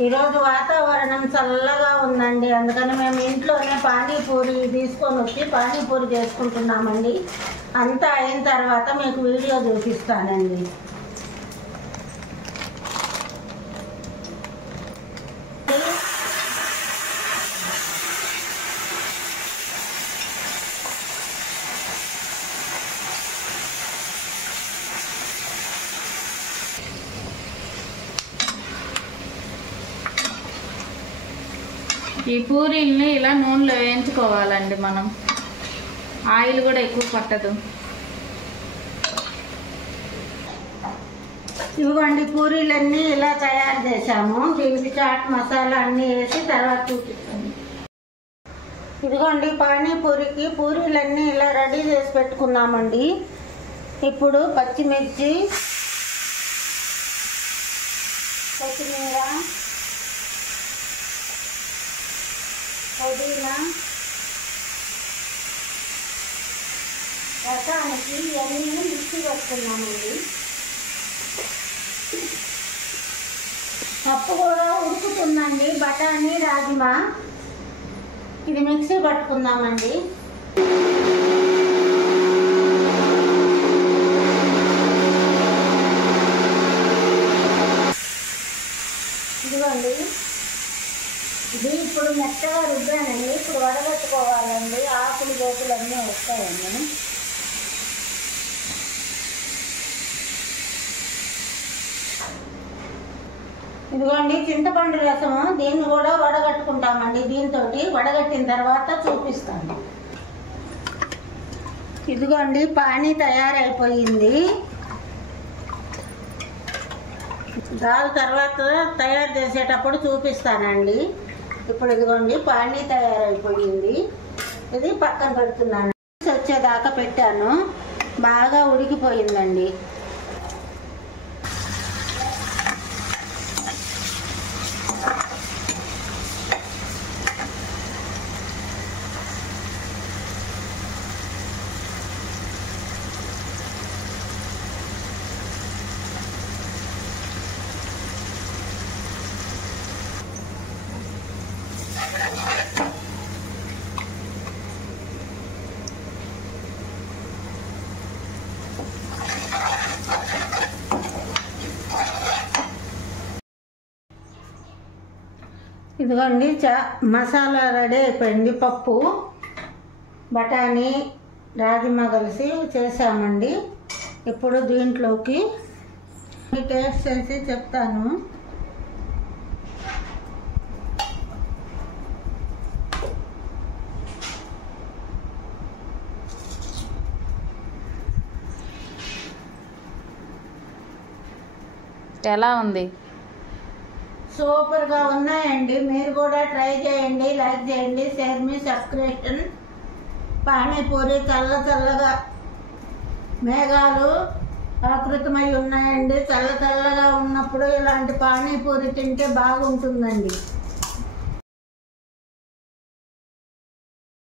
ఈరోజు వాతావరణం చల్లగా ఉందండి, అందుకని మేము ఇంట్లోనే పానీపూరి తీసుకొని వచ్చి పానీపూరి చేసుకుంటున్నామండి. అంతా అయిన తర్వాత మీకు వీడియో చూపిస్తానండి. ఈ పూరీల్ని ఇలా నూనెలో వేయించుకోవాలండి. మనం ఆయిల్ కూడా ఎక్కువ పట్టదు. ఇదిగోండి పూరీలన్నీ ఇలా తయారు చేసాము. దీనికి చాట్ మసాలా అన్నీ వేసి తర్వాత చూపిస్తాము. ఇదిగోండి పానీపూరికి పూరీలన్నీ ఇలా రెడీ చేసి పెట్టుకున్నామండి. ఇప్పుడు పచ్చిమిర్చి, కొత్తిమీర, పుదీనా, రసానికి ఇవన్నీ మిక్సీ పట్టుకున్నామండి. పప్పు కూడా ఉడుకుతుందండి, బఠానీ, రాజ్మా. ఇది మిక్సీ పట్టుకుందామండి. ఇదిగోండి, ఇది ఇప్పుడు మెత్తగా రుబ్బానండి. ఇప్పుడు వడగట్టుకోవాలండి. ఆకులు గోకులు అన్నీ వస్తాయండి. ఇదిగోండి చింతపండు రసము, దీన్ని కూడా వడగట్టుకుంటామండి. దీంతో వడగట్టిన తర్వాత చూపిస్తాను. ఇదిగోండి పానీ తయారైపోయింది. దాని తర్వాత తయారు చేసేటప్పుడు చూపిస్తానండి. ఇప్పుడు ఇదిగోండి పానీ తయారైపోయింది. ఇది పక్కన పెడుతున్నాను. వచ్చేదాకా పెట్టాను, బాగా ఉడికిపోయిందండి. ఇదిగోండి మసాలా రెడీ అయిపోయింది. పప్పు, బఠానీ, రాజ్మా కలిసి చేసామండి. ఇప్పుడు దీంట్లోకి టేస్ట్ చేసి చెప్తాను. ఎలా ఉంది? సూపర్గా ఉన్నాయండి. మీరు కూడా ట్రై చేయండి. లైక్ చేయండి, షేర్ మీ సబ్స్క్రిప్షన్. పానీపూరి చల్ల చల్లగా మేఘాలు ఆకృతమై ఉన్నాయండి. చల్ల చల్లగా ఉన్నప్పుడు ఇలాంటి పానీపూరి తింటే బాగుంటుందండి.